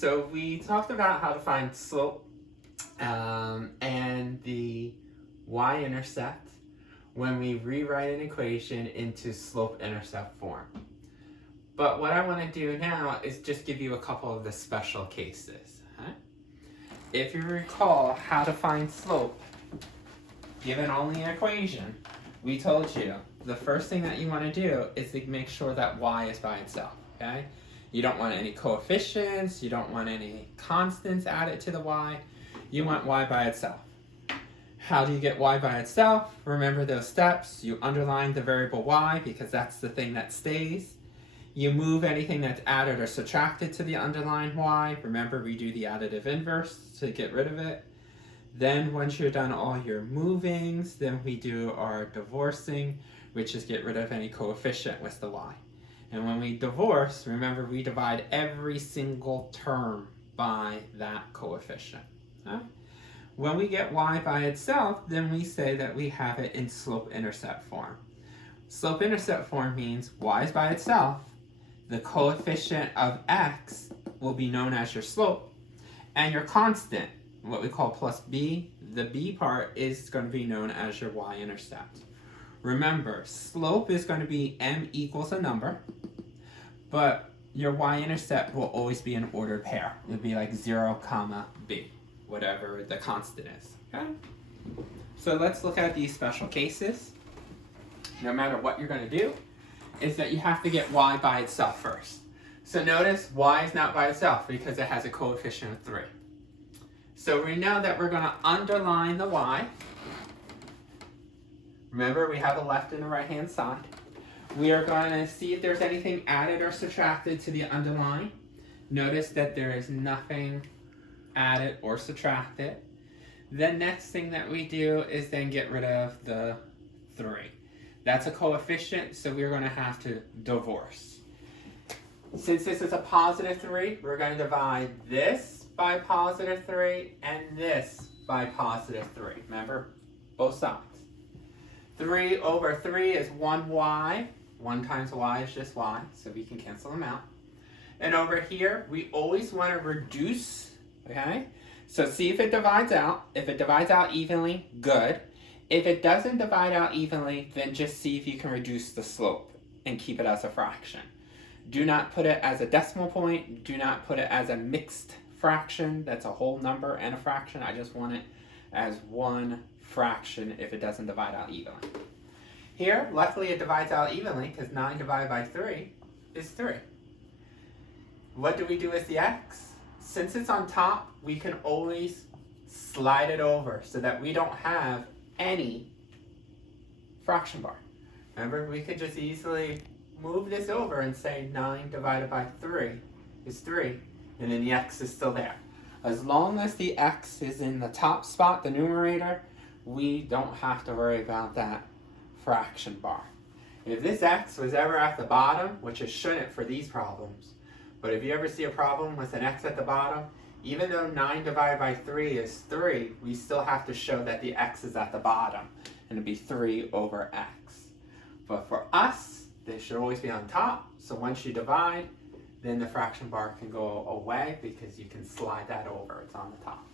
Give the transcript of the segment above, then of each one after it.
So we talked about how to find slope and the y-intercept when we rewrite an equation into slope-intercept form. But what I want to do now is just give you a couple of the special cases. Huh? If you recall how to find slope given only an equation, we told you the first thing that you want to do is to make sure that y is by itself. Okay? You don't want any coefficients, you don't want any constants added to the y, you want y by itself. How do you get y by itself? Remember those steps. You underline the variable y because that's the thing that stays. You move anything that's added or subtracted to the underlined y. Remember, we do the additive inverse to get rid of it. Then once you're done all your movings, then we do our divorcing, which is get rid of any coefficient with the y. And when we divorce, remember we divide every single term by that coefficient. Okay? When we get y by itself, then we say that we have it in slope-intercept form. Slope-intercept form means y is by itself, the coefficient of x will be known as your slope, and your constant, what we call plus b, the b part is going to be known as your y-intercept. Remember, slope is going to be m equals a number, but your y-intercept will always be an ordered pair. It would be like 0, comma, b, whatever the constant is. Okay? So let's look at these special cases. No matter what you're going to do, is that you have to get y by itself first. So notice y is not by itself because it has a coefficient of 3. So we know that we're going to underline the y. Remember, we have the left and the right hand side. We are going to see if there's anything added or subtracted to the underline. Notice that there is nothing added or subtracted. The next thing that we do is then get rid of the 3. That's a coefficient, so we're going to have to divorce. Since this is a positive 3, we're going to divide this by positive 3 and this by positive 3. Remember, both sides. 3 over 3 is 1y. 1 times y is just y, so we can cancel them out. And over here, we always want to reduce, okay? So see if it divides out. If it divides out evenly, good. If it doesn't divide out evenly, then just see if you can reduce the slope and keep it as a fraction. Do not put it as a decimal point. Do not put it as a mixed fraction. That's a whole number and a fraction. I just want it as one fraction if it doesn't divide out evenly. Here, luckily it divides out evenly because 9 divided by 3 is 3. What do we do with the x? Since it's on top, we can always slide it over so that we don't have any fraction bar. Remember, we could just easily move this over and say 9 divided by 3 is 3, and then the x is still there. As long as the x is in the top spot, the numerator, we don't have to worry about that fraction bar. If this x was ever at the bottom, which it shouldn't for these problems, but if you ever see a problem with an x at the bottom, even though 9 divided by 3 is 3, we still have to show that the x is at the bottom, and it'd be 3 over x. But for us, they should always be on top, so once you divide, then the fraction bar can go away because you can slide that over, it's on the top.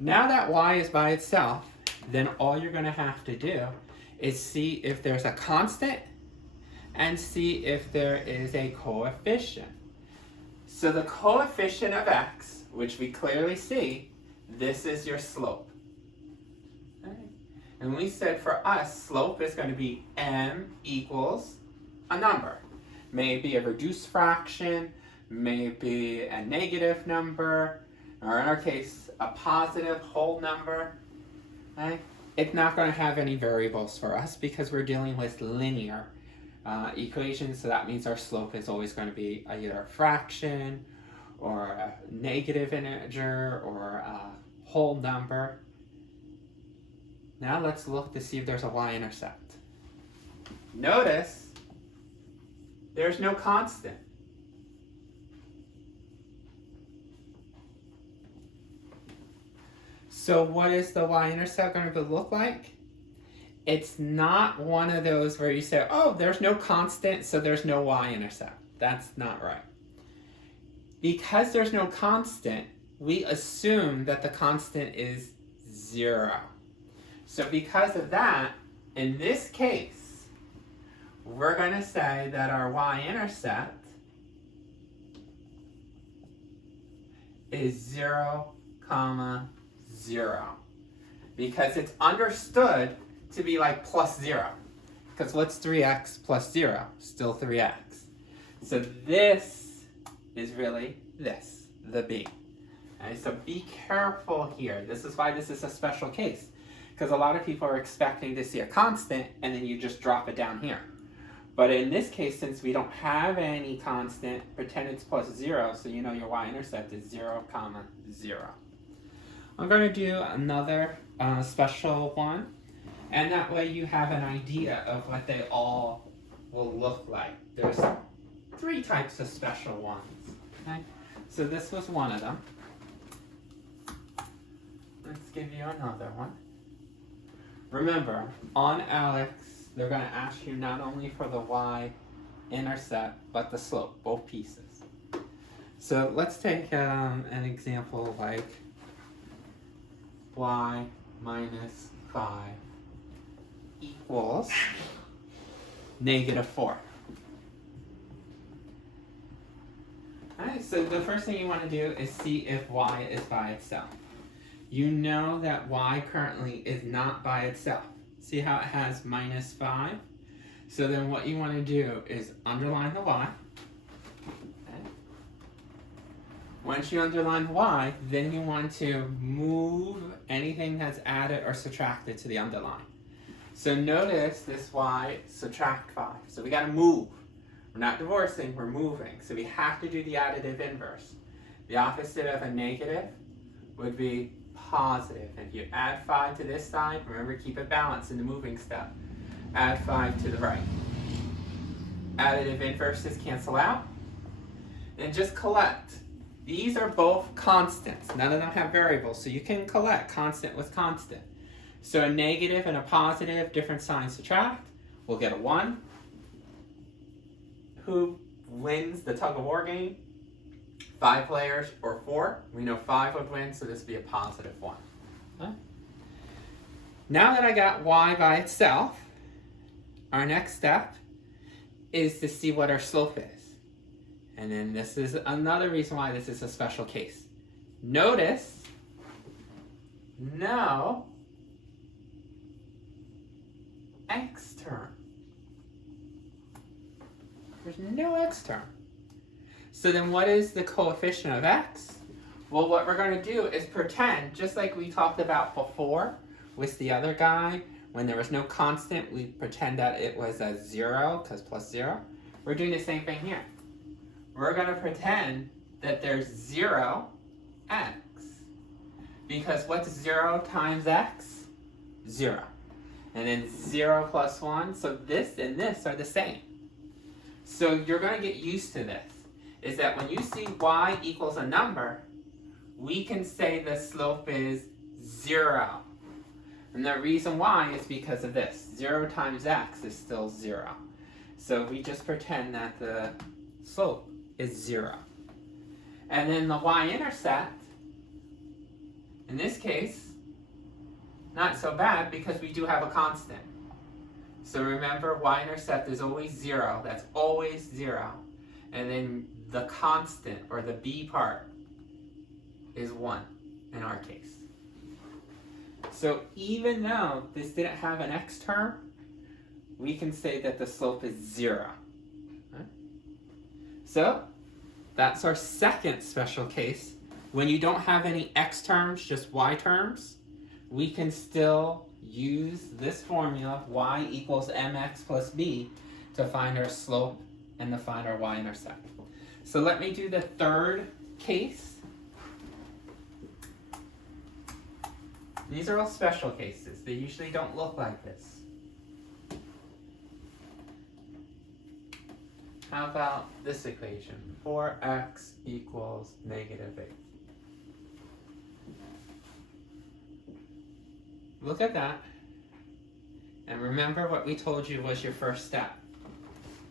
Now that y is by itself, then all you're going to have to do is see if there's a constant and see if there is a coefficient. So the coefficient of x, which we clearly see, this is your slope. Okay. And we said for us, slope is going to be m equals a number. Maybe a reduced fraction, maybe a negative number, or in our case, a positive whole number. Okay. It's not going to have any variables for us because we're dealing with linear equations, so that means our slope is always going to be either a fraction or a negative integer or a whole number. Now let's look to see if there's a y-intercept. Notice there's no constant. So what is the y-intercept going to look like? It's not one of those where you say, oh, there's no constant, so there's no y-intercept. That's not right. Because there's no constant, we assume that the constant is 0. So because of that, in this case, we're going to say that our y-intercept is 0, 0. Because it's understood to be like plus 0. Because what's 3x plus 0? Still 3x. So this is really this, the b. Okay, so be careful here. This is why this is a special case. Because a lot of people are expecting to see a constant and then you just drop it down here. But in this case, since we don't have any constant, pretend it's plus 0, so you know your y-intercept is 0, 0. I'm going to do another special one, and that way you have an idea of what they all will look like. There's 3 types of special ones. Okay? So this was one of them. Let's give you another one. Remember, on ALEKS, they're going to ask you not only for the y-intercept, but the slope, both pieces. So let's take an example like y minus 5 equals -4. Alright, so the first thing you want to do is see if y is by itself. You know that y currently is not by itself. See how it has -5? So then what you want to do is underline the y. Okay. Once you underline the y, then you want to move anything that's added or subtracted to the underline. So notice this y subtract 5. So we got to move. We're not divorcing, we're moving. So we have to do the additive inverse. The opposite of a negative would be positive. And if you add 5 to this side, remember keep it balanced in the moving step. Add 5 to the right. Additive inverses cancel out. And just collect. These are both constants. None of them have variables, so you can collect constant with constant. So a negative and a positive, different signs subtract. We'll get a 1. Who wins the tug of war game? 5 players or 4. We know 5 would win, so this would be a positive 1. Okay. Now that I got y by itself, our next step is to see what our slope is. And then this is another reason why this is a special case. Notice, no x term. There's no x term. So then what is the coefficient of x? Well, what we're going to do is pretend, just like we talked about before with the other guy, when there was no constant, we pretend that it was a 0, because plus 0. We're doing the same thing here. We're going to pretend that there's 0 x. Because what's 0 times x? 0. And then 0 plus 1, so this and this are the same. So you're going to get used to this. Is that when you see y equals a number, we can say the slope is 0. And the reason why is because of this. 0 times x is still 0. So we just pretend that the slope is 0. And then the y-intercept, in this case, not so bad because we do have a constant. So remember, y-intercept is always 0. That's always 0. And then the constant, or the b part, is 1 in our case. So even though this didn't have an x term, we can say that the slope is 0. Okay? So that's our second special case. When you don't have any x terms, just y terms, we can still use this formula, y equals mx plus b, to find our slope and to find our y-intercept. So let me do the third case. These are all special cases. They usually don't look like this. How about this equation? 4x equals -8. Look at that. And remember what we told you was your first step.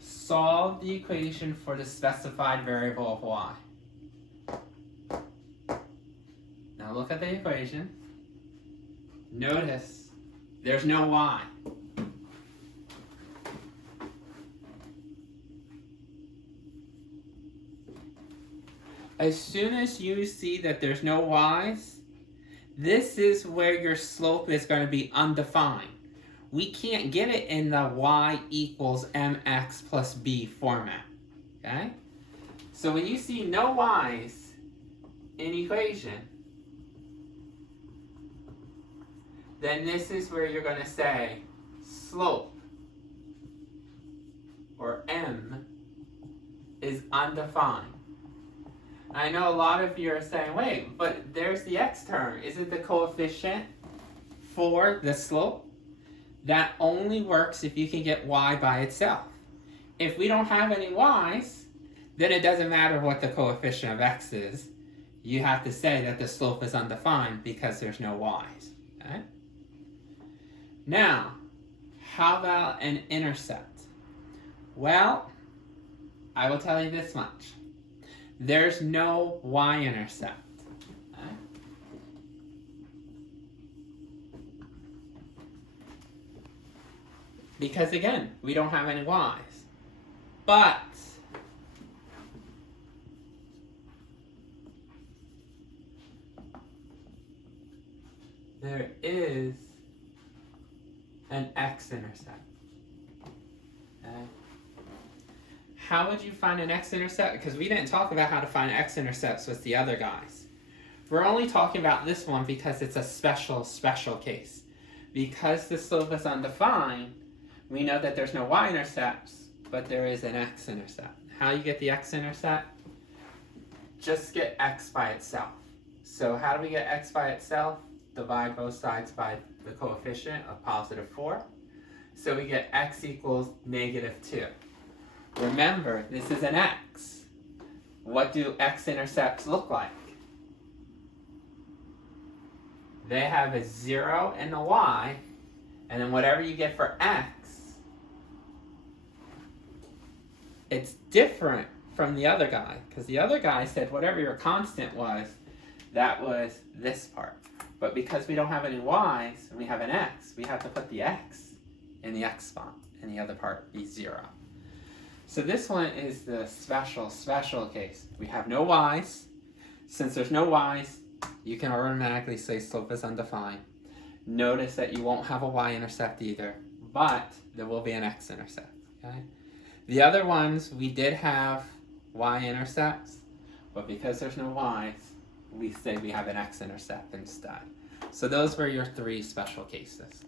Solve the equation for the specified variable of y. look at the equation. Notice there's no y. As soon as you see that there's no y's, this is where your slope is going to be undefined. We can't get it in the y equals mx plus b format. Okay? So when you see no y's in equation, then this is where you're going to say slope, or m, is undefined. I know a lot of you are saying, wait, but there's the x term. Is it the coefficient for the slope? That only works if you can get y by itself. If we don't have any y's, then it doesn't matter what the coefficient of x is. You have to say that the slope is undefined because there's no y's. Okay? Now, how about an intercept? Well, I will tell you this much. There's no y-intercept. Okay? Because again, we don't have any y's. But there is an x-intercept. Okay? How would you find an x-intercept? Because we didn't talk about how to find x-intercepts with the other guys. We're only talking about this one because it's a special case. Because the slope is undefined, we know that there's no y-intercepts, but there is an x-intercept. How you get the x-intercept? Just get x by itself. So how do we get x by itself? Divide both sides by the coefficient of positive 4. So we get x equals negative 2. Remember, this is an x. What do x-intercepts look like? They have a 0 and a y, and then whatever you get for x, it's different from the other guy, because the other guy said whatever your constant was, that was this part. But because we don't have any y's, and we have an x, we have to put the x in the x spot, and the other part be 0. So this one is the special case. We have no y's. Since there's no y's, you can automatically say slope is undefined. Notice that you won't have a y-intercept either, but there will be an x-intercept. Okay? The other ones, we did have y-intercepts, but because there's no y's, we say we have an x-intercept instead. So those were your 3 special cases.